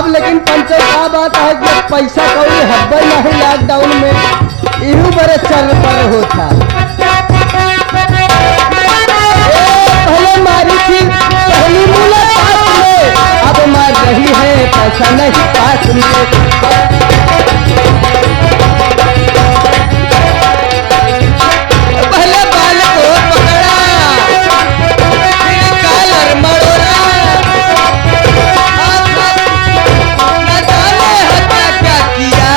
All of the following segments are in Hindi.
अब लेकिन पंचो का बात है कि पैसा कौड़ी हब्बे नहीं लॉकडाउन में इहू बड़े चल पर होता। पहले मारी थी पहली मुलाकात में, अब मार रही है पैसा नहीं पास में। पहले बाल को पकड़ा फिर कॉलर मरोड़ा, न जाने हटा क्या किया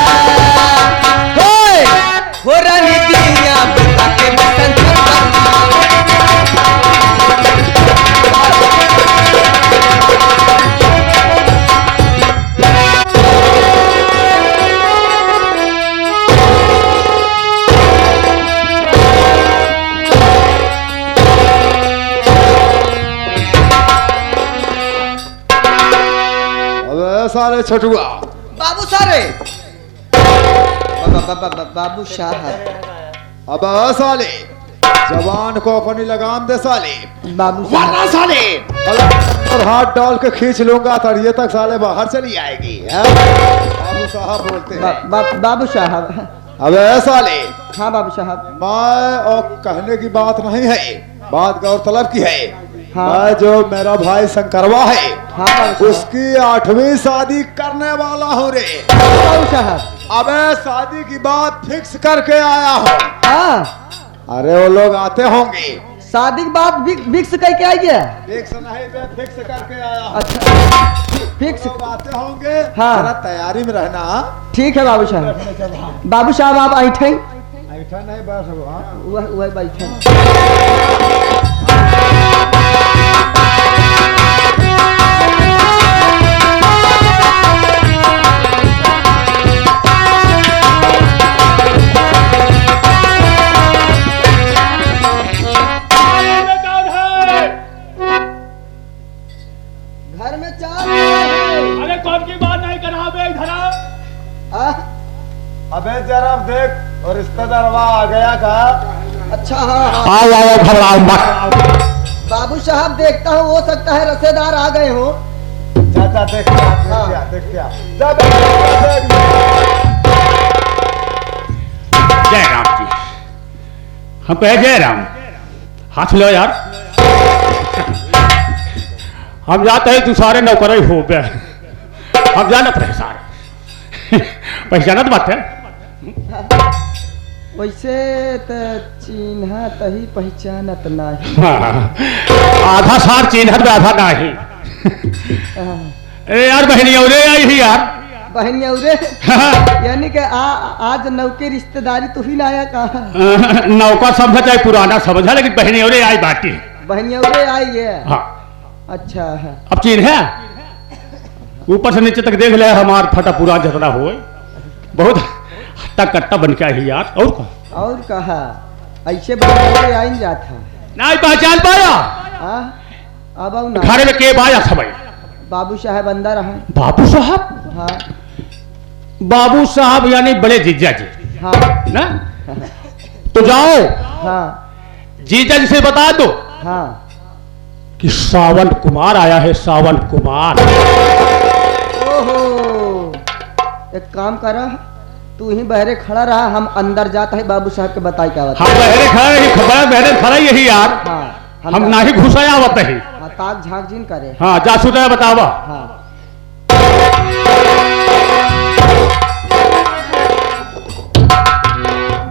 हो रानी दिया बुता के बसंत सारे छठुआ बाबू सारे बाबू साहब अब साले जवान को अपनी लगाम दे साले बाबू वरना साले और हाथ डाल के खींच लूंगा तड़िए तक साले बाहर चली आएगी। बाबू साहब बोलते हैं बाबू साहब। अब साले हाँ बाबू साहब। मैं और कहने की बात नहीं है, बात गौरतलब की है। हाँ। मैं जो मेरा भाई शंकरवा है हाँ उसकी 8वीं शादी करने वाला हूँ रे बाबू साहब। अब शादी की बात फिक्स करके आया हूँ। हाँ अरे वो लोग आते होंगे, शादी की बात फिक्स करके आई है। फिक्स नहीं पे फिक्स करके आया हूँ। अच्छा फिक्स लोग आते होंगे। हाँ। जरा तैयारी में रहना। ठीक है बाबू साहब। बाबू साहब आप ऐठे ऐठा नहीं बस वह बैठे। घर में चार अरे कौन की बात नहीं करा बे इधर आ। अबे जरा देख और रिश्तेदार आ गया का। अच्छा हाँ हाँ आओ घबराओ मत। बाबू साहब देखता हूँ हो सकता है रसेदार आ गए हो। चाचा देख क्या देख क्या जा देख। जय राम जी। हम कहे जय राम। हाथ लो यार। हम जाते हैं तू सारे नौकर ही हो गए। हम जानत रहे सारे। पहचानत बात है। वैसे तो चिन्हत ही पहचानत नहीं। आधा सार चिन्हत आधा नहीं। अरे यार बहनी और आई ही यार। बहनिया उरे यानी कि आज नौके रिश्तेदारी तो ही लाया कहा। नौका समझा चाहे पुराना समझा लेकिन बहनी और आई बाटी। बहनिया उरे आई है। हाँ अच्छा है। अब चिन्ह है ऊपर से नीचे तक देख ले हमार फटा पूरा जतरा हुए बहुत हट्टा कट्टा बन के आई यार। और कहा ऐसे बहनिया आई जाता नहीं पहचान पाया। अब आओ ना। घर में के बाया सब बाबू साहब अंदर है। बाबू साहब। हाँ बाबू साहब यानी बड़े जीजा जी। हाँ ना तो जाओ। हाँ जीजा जी से बता दो हाँ कि सावन कुमार आया है। सावन कुमार। ओहो एक काम करा तू ही बहरे खड़ा रहा हम अंदर जाता है बाबू साहब के बताई क्या बात। हम बहरे खड़ा रही बहरे खड़ा यही यार। हाँ हम ना ही घुसाया आवत है। हाँ ताक झाँक जिन करे। हाँ जा सुधा बतावा। हाँ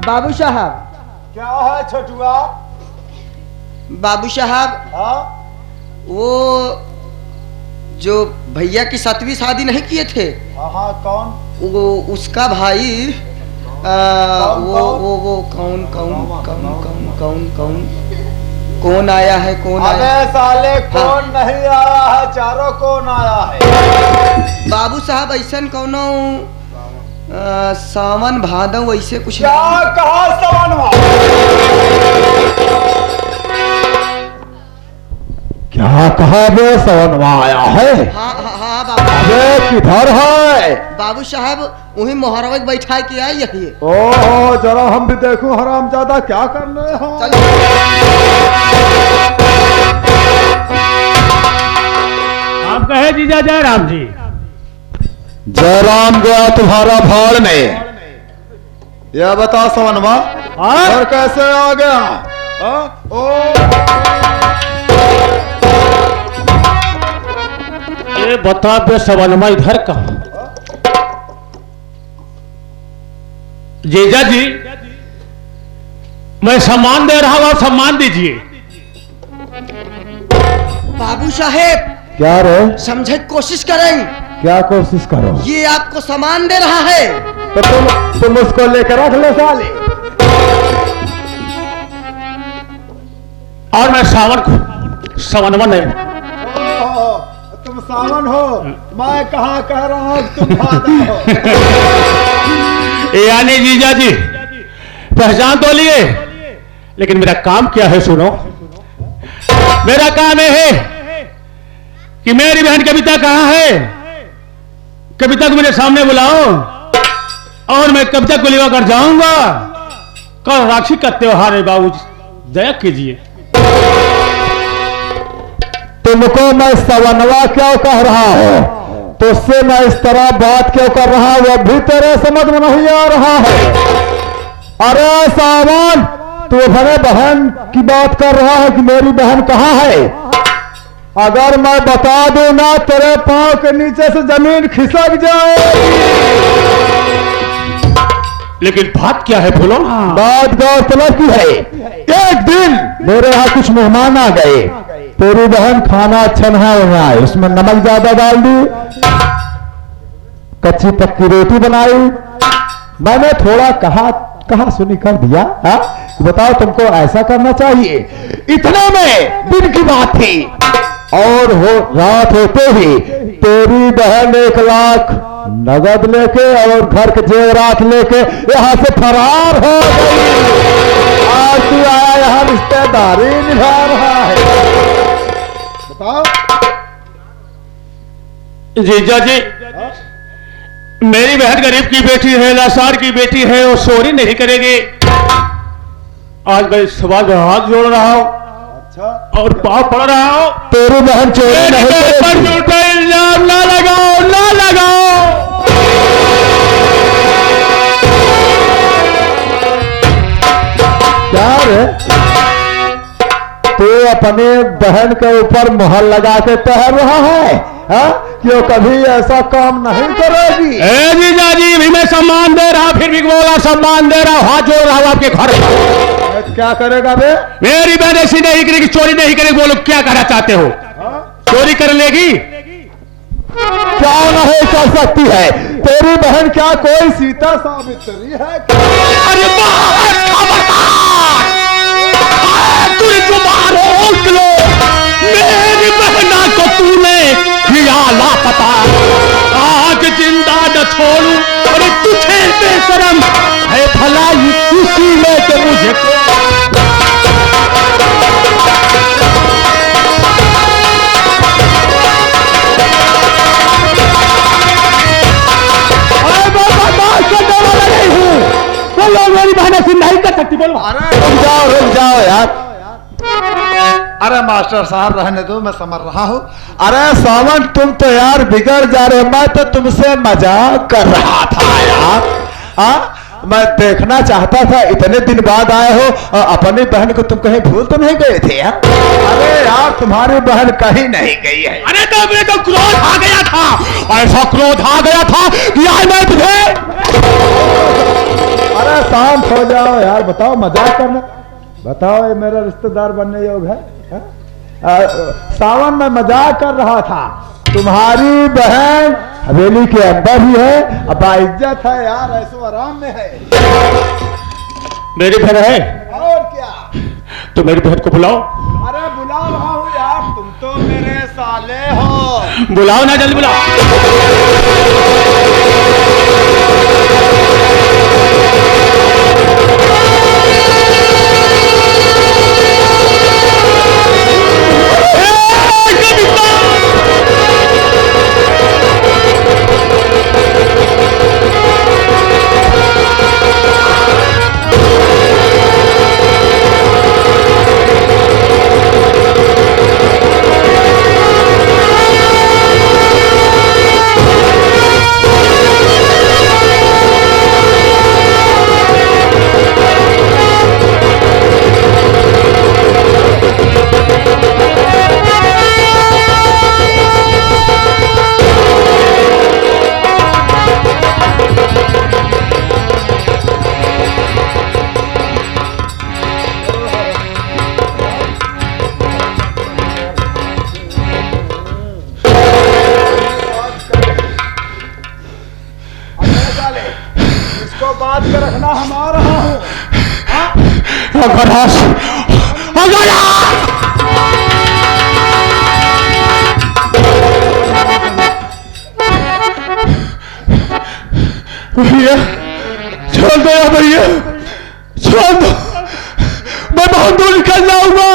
बाबू साहब। क्या है छोटुआ। बाबू साहब हाँ वो जो भैया की 7वीं शादी नहीं किए थे हाँ कौन वो उसका भाई वो कौन कौन आया है कौन अबे आया। साले कौन नहीं आया है चारों कौन आया है। बाबू साहब ऐसा कौनो सावन भादव ऐसे कुछ क्या कहा सावन क्या कहा बे सावन आया है। हाँ हाँ हाँ बाबू। अबे किधर है बाबू साहब वही मोहरवा बैठा के आई यही। ओहो जरा हम भी देखूं हरामजादा क्या कर रहे हो। आप कहे जीजा जय राम जी। जयराम गया तुम्हारा भाड़ में। यह बता समनवा, और कैसे आ गया? ओ ये बता बे सवनमा इधर कहाँ? जीजा जी, मैं सम्मान दे रहा हूं, आप सम्मान दीजिए। बाबू साहेब क्या रे? समझे की कोशिश करें, क्या कोशिश करो? ये आपको सामान दे रहा है। तो तुम उसको लेकर रख लो साले। और मैं सावनवा नहीं। तुम सावन हो, मैं कहाँ कह रहा हूँ तुम फादर हो। यानी जीजा जी पहचान तो लिए, लेकिन मेरा काम क्या है सुनो। मेरा काम यह है कि मेरी बहन कविता कहाँ है, कविता को मेरे सामने बुलाओ और मैं कविता को लेवा कर जाऊंगा। कल राखी का त्योहार है बाबू, दया कीजिए। तुमको मैं सवनवा क्यों कह रहा हूँ, तुझसे मैं इस तरह बात क्यों कर रहा हूँ, वह भी तेरे समझ में नहीं आ रहा है। अरे सावन, तू अपने बहन की बात कर रहा है कि मेरी बहन कहाँ है। अगर मैं बता दूं ना, तेरे पांव के नीचे से जमीन खिसक जाएगी। लेकिन बात क्या है बोलो। बात गौरतलब की है, एक दिन मेरे यहाँ कुछ मेहमान आ गए। तेरी बहन खाना अच्छा नहीं बनाई, उसमें नमक ज्यादा डाल दी, कच्ची पक्की रोटी बनाई। मैंने थोड़ा कहा सुनी कर दिया। बताओ तुमको ऐसा करना चाहिए। इतने में दिन की बात थी और रात होते ही तेरी बहन 1 लाख नगद लेके और घर के जेवरात लेके यहाँ से फरार हो गई। आज तू आया यहाँ रिश्तेदारी निभा रहा है। बताओ। जीजा जी, मेरी बहन गरीब की बेटी है, लाचार की बेटी है, वो चोरी नहीं करेगी। आज मैं समाज में हाथ जोड़ रहा हूँ और पाँव पड़ रहा हूँ। तेरी बहन चोरी नहीं पर करेगी। झूठा इल्जाम ना लगाओ, ना लगाओ। क्या रे? तू अपने बहन के ऊपर मोहर लगा के टहल रहा है, क्यों कभी ऐसा काम नहीं करेगी। ए जीजा जी, भी मैं सम्मान दे रहा, फिर भी बोला सम्मान दे रहा, हाथ जोड़ रहा हूँ आपके घर। क्या करेगा बे? मेरी बहन ऐसी नहीं करेगी, चोरी नहीं करेगी। बोलो क्या कहना चाहते हो? चोरी कर लेगी? क्या नहीं कर सकती है? तेरी बहन क्या कोई सीता सावित्री है? अरे तूने जुबान रोक लो, मेरी बहना को तूने किया लापता, आज जिंदा न छोड़ू। अरे तुझे बेशरम है भलाई इसी में तो मुझे मेरी बहन ऐसी नहीं कर सकती। बोलो। अरे रुक जाओ यार। अरे मास्टर साहब रहने दो, मैं समझ रहा हूँ। अरे सावन, तुम तो यार बिगड़ जा रहे हो। मैं तो तुमसे मजाक कर रहा था यार। मैं देखना चाहता था, इतने दिन बाद आए हो, अपनी बहन को तुम कहीं भूल तो नहीं गए थे यार? अरे यार, तुम्हारी बहन कहीं नहीं गई है। अरे तो मेरे को क्रोध आ गया था, ऐसा क्रोध आ गया था कि आज मैं तुझे। अरे शांत हो जाओ यार, बताओ मजाक करना। बताओ, ये मेरा रिश्तेदार बनने योग है? सावन में मजाक कर रहा था। तुम्हारी बहन हवेली के अंदर ही है, अब इज्जत है यार, ऐसो आराम में है। मेरी बहन है और क्या? तो मेरी बहन को बुलाओ। अरे बुला रहा हूँ यार, तुम तो मेरे साले हो। बुलाओ ना, जल्दी बुलाओ। हम आ रहा हूँ। अगरास, अगरास! भैया छोड़ दो यार भैया, छोड़ दो, मैं बहुत दूर निकल जाऊंगा।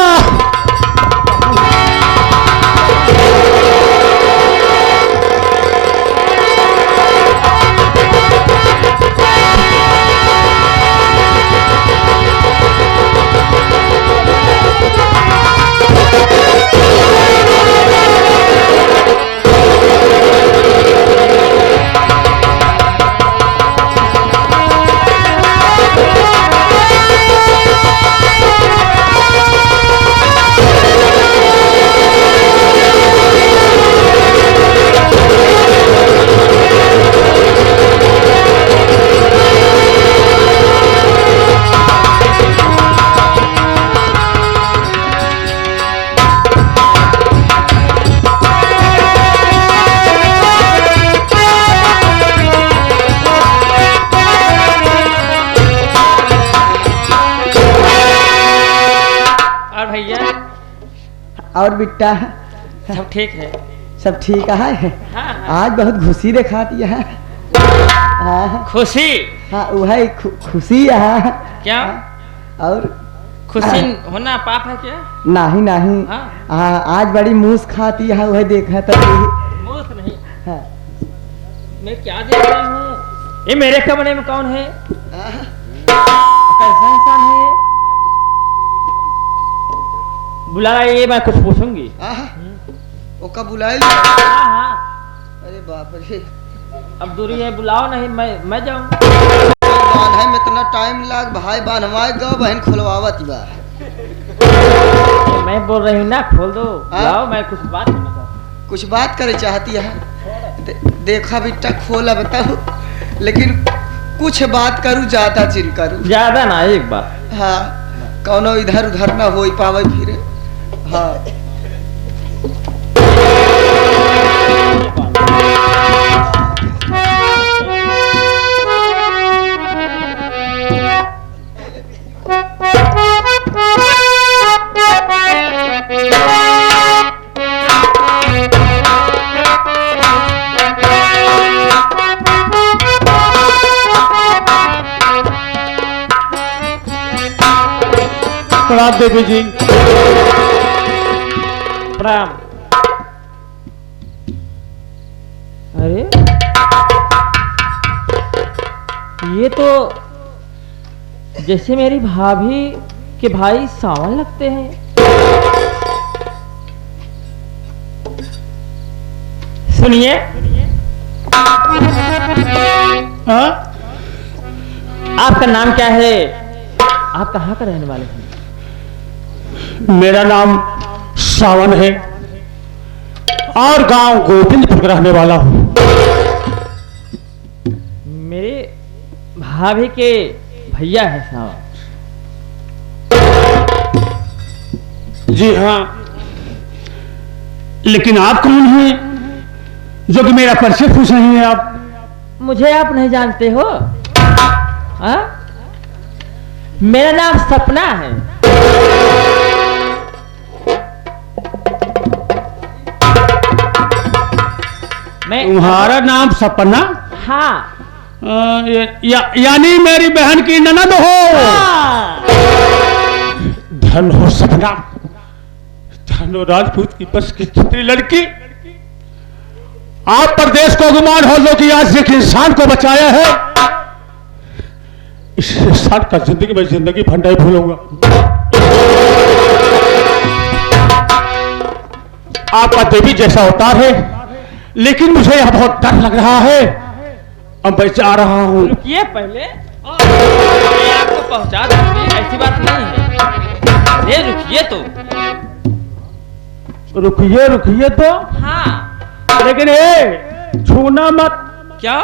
और बिट्टा सब ठीक है। सब ठीक है। हाँ, आज बहुत खुशी दिखाती है। हाँ खुशी हाँ वह खुशी है। क्या? और खुशी होना पाप है क्या? नहीं नहीं। हाँ। हाँ आज बड़ी मूस खाती है वह देखा तो मूस नहीं, हाँ। मैं क्या देख रही हूँ? ये मेरे कमरे में कौन है? कैसा इंसान है? बुला ये, मैं कुछ पूछूंगी। वो कब बुलाए? हाँ हाँ, अरे बाप रे, अब दूरी है, बुलाओ नहीं, मैं जाऊँ। बांधे में इतना टाइम लाग भाई, बांधवाए गो बहन खुलवावत बा। मैं बोल रही हूँ ना, खोल दो, बुलाओ, मैं कुछ बात करना चाहता हूँ। कुछ बात करे चाहती है? देखा बेटा खोला बताओ, लेकिन कुछ बात करूँ ज्यादा चिन करूँ। ज्यादा ना, एक बार। हाँ कौनो इधर उधर ना हो पावे फिर। हाँ प्रणाम देवी जी। प्रणाम। अरे ये तो जैसे मेरी भाभी के भाई सावन लगते हैं। सुनिए, हाँ? आपका नाम क्या है? आप कहाँ का रहने वाले हैं? मेरा नाम सावन है और गांव गोविंदपुर का रहने वाला हूँ। मेरे भाभी के भैया है सावन। जी हाँ, लेकिन आप कौन हैं जो कि मेरा परिचय पूछ रही हैं आप? मुझे आप नहीं जानते हो? हाँ? मेरा नाम सपना है। मैं तुम्हारा नाम सपना? हाँ। यानी मेरी बहन की ननद हो? हाँ। धन हो सपना, धन हो राजपूत की बस की छतरी लड़की। आप प्रदेश को गुमान हो जो कि आज एक इंसान को बचाया है। इस इंसान का जिंदगी में जिंदगी भर नहीं भूलूंगा। आपका देवी जैसा अवतार है, लेकिन मुझे यह बहुत डर लग रहा है। अब मैं जा रहा हूँ। रुकिए पहले, मैं आपको पहुंचा दूंगी, ऐसी बात नहीं है। ये रुकिए तो। रुकिए रुकिए तो? हाँ। लेकिन ये छूना मत। क्या?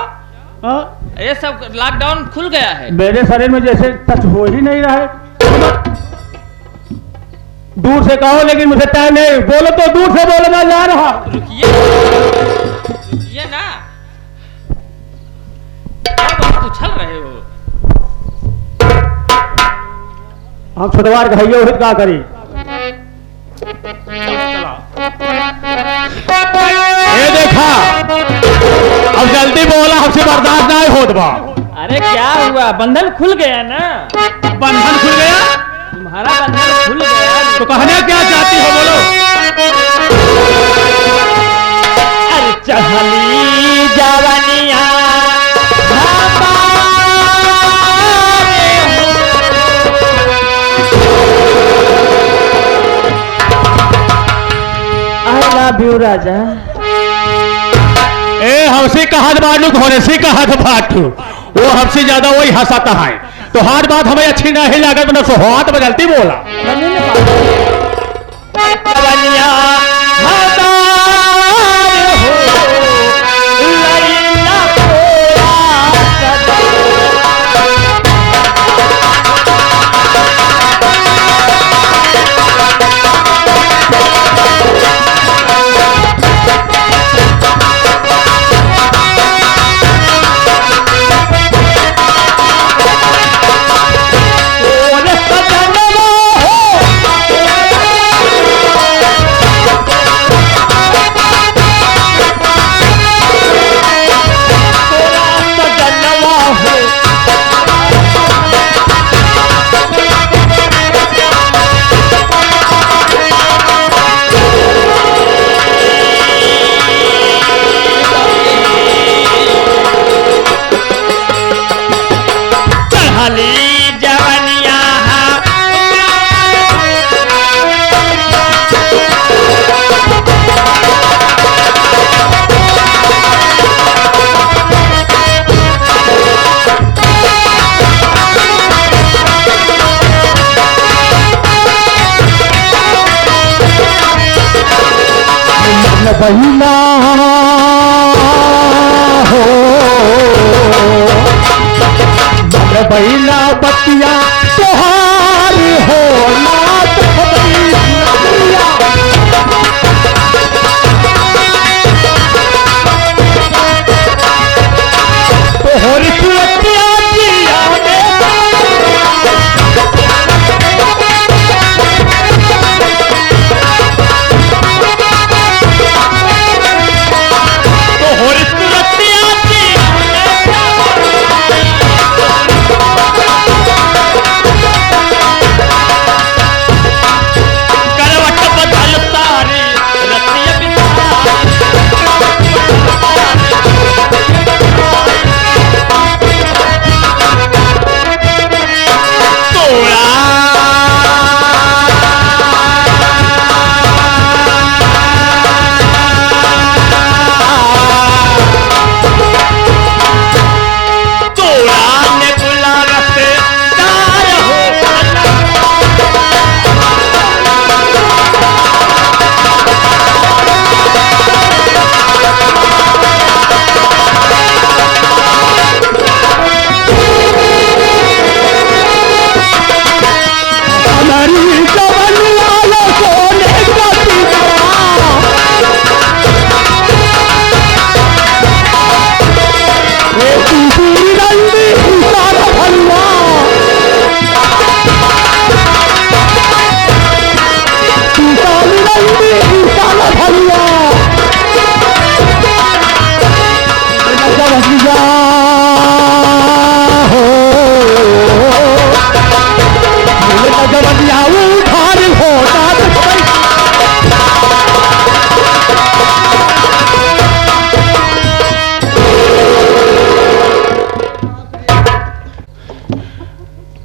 हाँ? ये सब लॉकडाउन खुल गया है। मेरे शरीर में जैसे टच हो ही नहीं रहा है। दूर से कहो, लेकिन मुझे टाइम नहीं। बोलो तो दूर से बोलो, मैं जा रहा। रुकिए ना, क्या बहुत उछल रहे हो? हम छोटवार कहिए वही का करी ये देखा अब जल्दी बोला हमसे बर्दाश्त नहीं होत बा। अरे क्या हुआ? बंधन खुल गया ना? बंधन खुल गया? तुम्हारा बंधन खुल गया तो कहना क्या चाहती हो बोलो। अरे चहली जवानिया आई लव यू राजा। ए हमसे कहा बाटू घोड़े से कहा बाटू वो हमसे ज्यादा वही हंसाता है तो हर बात हमें अच्छी नहीं लागत मतलब सो हाथ बदलती बोला। बहिना हो मन बहिना बतिया तोहारी हो नाथ बहिना तोहरी सुरतिया जिया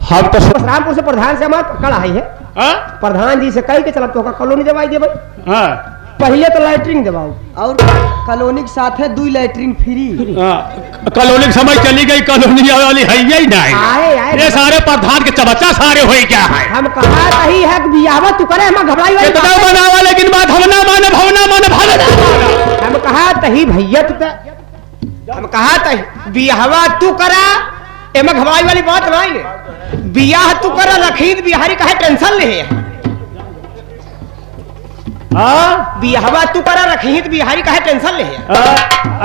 हम तो रामपुर से प्रधान से हमारे पकड़ आई है। प्रधान जी से कही के चलब तो कॉलोनी दवाई दे भाई। पहले तो लैट्रिन दबाओ और कॉलोनी के साथ है 2 लैट्रिन फ्री। कॉलोनी समझ चली गई कॉलोनी वाली है ही नहीं। आए ये सारे प्रधान के चबच्चा सारे हो क्या है। हम कहा रही है कि बियाह तू करे हम घबराई वाली कितना बनावा लेकिन बात हम ना माने भवना माने भावना। हम कहा तही भैया तू हम कहा तही बियाहवा तू करा एमा घबराई वाली बात नहीं है। बियाह तू करा रखीद बिहारी कहे टेंशन ले है। बियाहवा तू करा रखीद बिहारी कहे टेंशन ले है।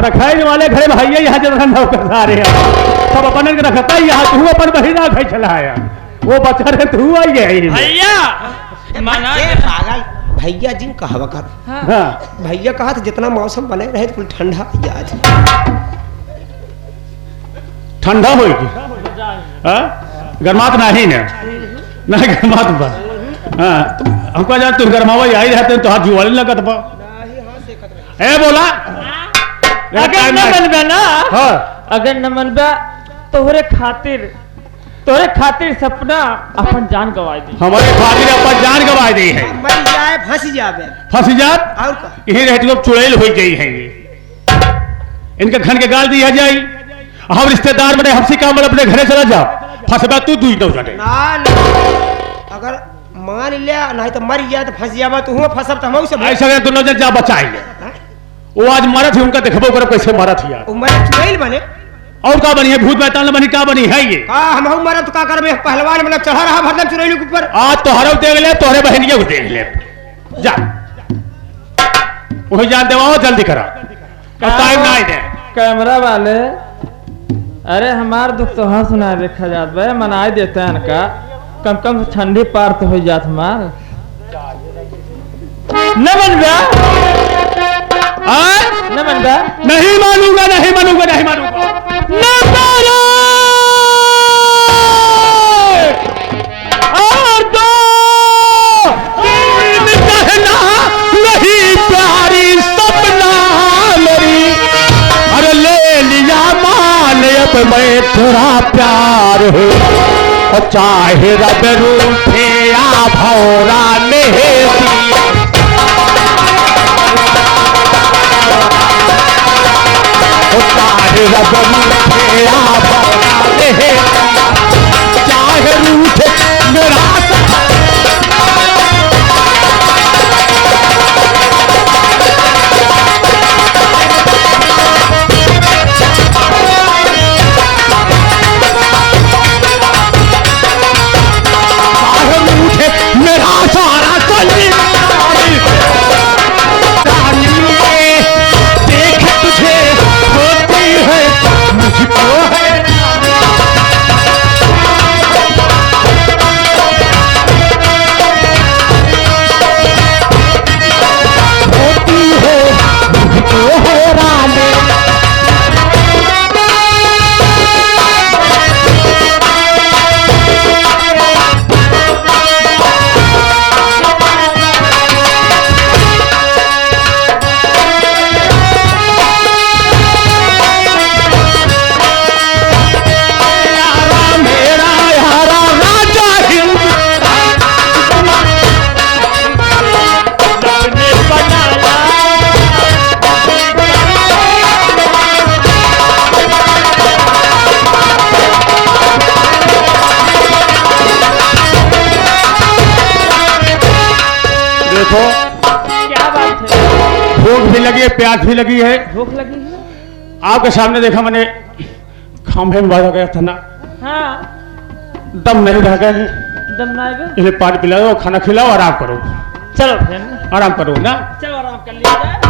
रखाई वाले घरे भैया यहाँ जरा नौकर सारे हैं सब अपन के रखता है यहाँ तू अपन बहिना खाई चला है वो बचा रहे तू आई है भैया मना ए, पागल भैया जिन कहवा कर हाँ भैया कहा था जितना मौसम बने रहे तो ठंडा याद ठंडा होगी हाँ गरमात नहीं ना ना गरमात बा हाँ हमको जान तुम गरमावा आई रहते तो हाथ जुआले लगत बा ए बोला अगर न मनबे ना हाँ अगर न मनबे तोहरे खातिर सपना अपन जान गवाई दी हमारे खातिर अपन जान गवा दी है मर जाए फंस जावे फंस जात और का यही रहती लोग चुड़ैल हो गई है ये इनके घर के गाल दिया जाए हम रिश्तेदार बने हमसे काम अपने घरे चला जाओ फंसबा तू दुई दो जाने ना ना अगर मान लिया नहीं तो मर गया तो फंस जावा तू फंसब तो हम से ऐसा अगर दोनों जन जा बचाएंगे वो आज मारा थी उनका देखबो कर कैसे मारा थी यार उम्र चुड़ैल बने और का बनी है भूत बैताल बनी क्या बनी है ये का हम मरा तो का करबे पहलवान मतलब चढ़ा रहा भरदम चुड़ैल के ऊपर आज तो हरव देख ले तोहरे बहनिया को देख ले जा वही जान देवाओ जल्दी करा टाइम ना दे कैमरा वाले अरे हमार दुख तो हाँ सुना देखा जात बे मनाई देते हैं का कम कम ठंडी पार तो हो जात हमार न मनबे न मनबे नहीं मानूंगा नहीं मानूंगा नहीं मानूंगा न मानो और दो कहना नहीं प्यारी सपना मेरी अरे ले लिया मान अब मैं तेरा प्यार है और चाहे रब रूठे या भौरा नहीं चाहे रब रूठे या भौरा नहीं चाहे रूठे मेरा मेरा सारा देख तुझे होती है मुझको है होती है मुझको है रानी क्या बात है भूख भी लगी है प्यास भी लगी है भूख लगी है आपके सामने देखा मैंने खंभे में बांधा गया था ना हाँ दम नहीं रह गए दम ना आएगा इन्हें पानी पिलाओ खाना खिलाओ आराम करो चलो फिर आराम करो ना चलो आराम कर लिया जाए